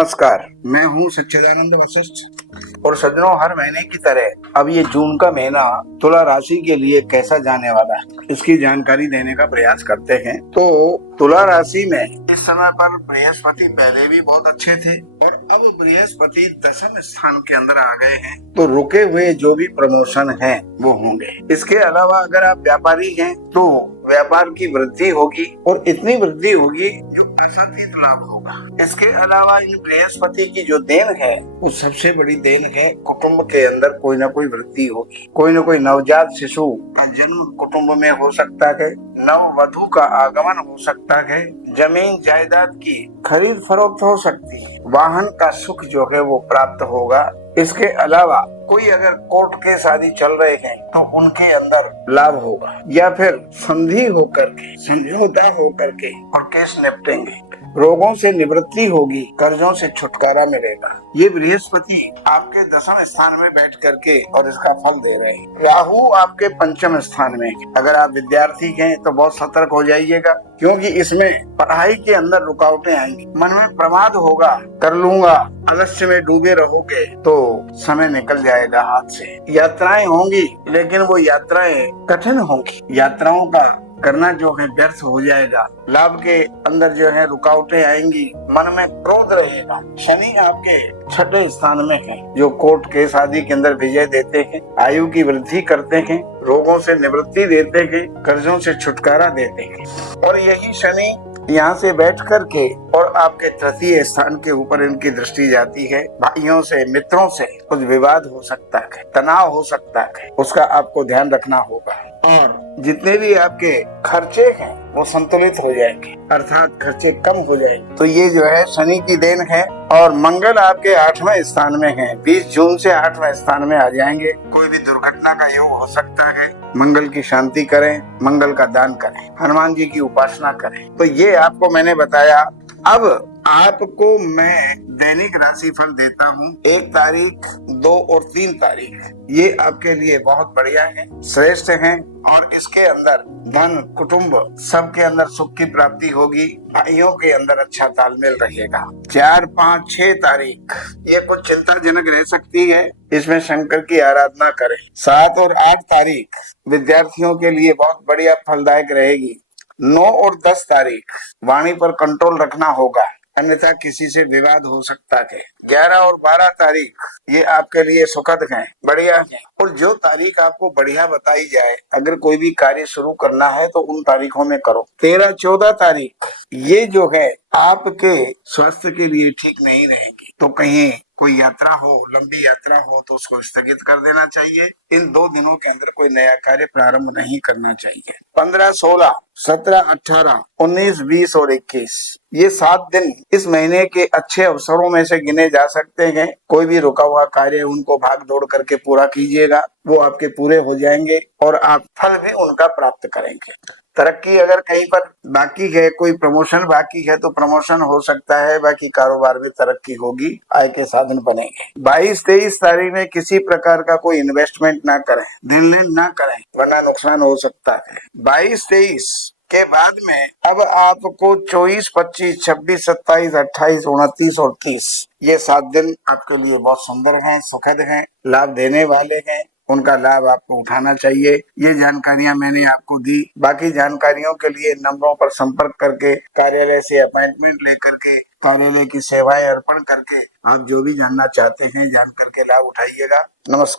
नमस्कार, मैं हूँ सच्चिदानंद वशिष्ठ। और सज्जनों, हर महीने की तरह अब ये जून का महीना तुला राशि के लिए कैसा जाने वाला है, इसकी जानकारी देने का प्रयास करते हैं। तो तुला राशि में इस समय पर बृहस्पति पहले भी बहुत अच्छे थे और अब बृहस्पति दशम स्थान के अंदर आ गए हैं, तो रुके हुए जो भी प्रमोशन है वो होंगे। इसके अलावा अगर आप व्यापारी हैं तो व्यापार की वृद्धि होगी और इतनी वृद्धि होगी जो असाधित लाभ होगा। इसके अलावा इन बृहस्पति की जो देन है वो सबसे बड़ी देन है, कुटुंब के अंदर कोई ना कोई वृद्धि होगी। कोई ना कोई नवजात शिशु का जन्म कुटुंब में हो सकता है, नव वधु का आगमन हो सकता है, जमीन जायदाद की खरीद फरोख्त हो सकती है, वाहन का सुख जो है वो प्राप्त होगा। इसके अलावा कोई अगर कोर्ट केस आदि चल रहे हैं तो उनके अंदर लाभ होगा, या फिर संधि होकर के, समझौता होकर के और केस निपटेंगे। रोगों से निवृत्ति होगी, कर्जों से छुटकारा मिलेगा। ये बृहस्पति आपके दशम स्थान में बैठ करके और इसका फल दे रहे हैं। राहु आपके पंचम स्थान में। अगर आप विद्यार्थी हैं तो बहुत सतर्क हो जाइएगा, क्योंकि इसमें पढ़ाई के अंदर रुकावटें आएंगी, मन में प्रमाद होगा, कर लूंगा, आलस्य में डूबे रहोगे तो समय निकल जाएगा हाथ से। यात्राएं होंगी लेकिन वो यात्राएं कठिन होंगी, यात्राओं का करना जो है व्यर्थ हो जाएगा। लाभ के अंदर जो है रुकावटें आएंगी, मन में क्रोध रहेगा। शनि आपके छठे स्थान में है, जो कोर्ट केस आदि के अंदर विजय देते हैं, आयु की वृद्धि करते हैं, रोगों से निवृत्ति देते हैं, कर्जों से छुटकारा देते हैं। और यही शनि यहाँ से बैठ करके और आपके तृतीय स्थान के ऊपर इनकी दृष्टि जाती है। भाइयों से, मित्रों से कुछ विवाद हो सकता है, तनाव हो सकता है, उसका आपको ध्यान रखना होगा। और जितने भी आपके खर्चे हैं वो संतुलित हो जाएंगे, अर्थात खर्चे कम हो जाएंगे। तो ये जो है शनि की देन है। और मंगल आपके 8वें स्थान में है, 20 जून से 8वें स्थान में आ जाएंगे। कोई भी दुर्घटना का योग हो सकता है। मंगल की शांति करें, मंगल का दान करें, हनुमान जी की उपासना करें। तो ये आपको मैंने बताया। अब आपको मैं दैनिक राशि फल देता हूँ। 1 तारीख, 2 और 3 तारीख ये आपके लिए बहुत बढ़िया है, श्रेष्ठ है। और इसके अंदर धन, कुटुंब सबके अंदर सुख की प्राप्ति होगी, भाइयों के अंदर अच्छा तालमेल रहेगा। 4, 5, 6 तारीख ये कुछ चिंताजनक रह सकती है, इसमें शंकर की आराधना करें। 7 और 8 तारीख विद्यार्थियों के लिए बहुत बढ़िया फलदायक रहेगी। 9 और 10 तारीख वाणी पर कंट्रोल रखना होगा, अन्यथा किसी से विवाद हो सकता है। 11 और 12 तारीख ये आपके लिए सुखद हैं, बढ़िया हैं। और जो तारीख आपको बढ़िया बताई जाए, अगर कोई भी कार्य शुरू करना है तो उन तारीखों में करो। 13, 14 तारीख ये जो है आपके स्वास्थ्य के लिए ठीक नहीं रहेगी, तो कहीं कोई यात्रा हो, लंबी यात्रा हो तो उसको स्थगित कर देना चाहिए। इन 2 दिनों के अंदर कोई नया कार्य प्रारंभ नहीं करना चाहिए। 15, 16, 17, 18, 19, 20 और 21 ये 7 दिन इस महीने के अच्छे अवसरों में से गिने जा सकते हैं। कोई भी रुका हुआ कार्य उनको भाग दौड़ करके पूरा कीजिएगा, वो आपके पूरे हो जाएंगे और आप फल भी उनका प्राप्त करेंगे। तरक्की अगर कहीं पर बाकी है, कोई प्रमोशन बाकी है तो प्रमोशन हो सकता है, बाकी कारोबार में तरक्की होगी, आय के साधन बनेंगे। 22, 23 तारीख में किसी प्रकार का कोई इन्वेस्टमेंट ना करें, धन लेन ना करें, वरना नुकसान हो सकता है। 22, 23 के बाद में अब आपको 24, 25, 26, 27, 28, 29 और 30 ये 7 दिन आपके लिए बहुत सुंदर हैं, सुखद हैं, लाभ देने वाले हैं। उनका लाभ आपको उठाना चाहिए। ये जानकारियां मैंने आपको दी। बाकी जानकारियों के लिए नंबरों पर संपर्क करके, कार्यालय से अपॉइंटमेंट लेकर के, कार्यालय की सेवाएं अर्पण करके आप जो भी जानना चाहते हैं जान करके लाभ उठाइएगा। नमस्कार।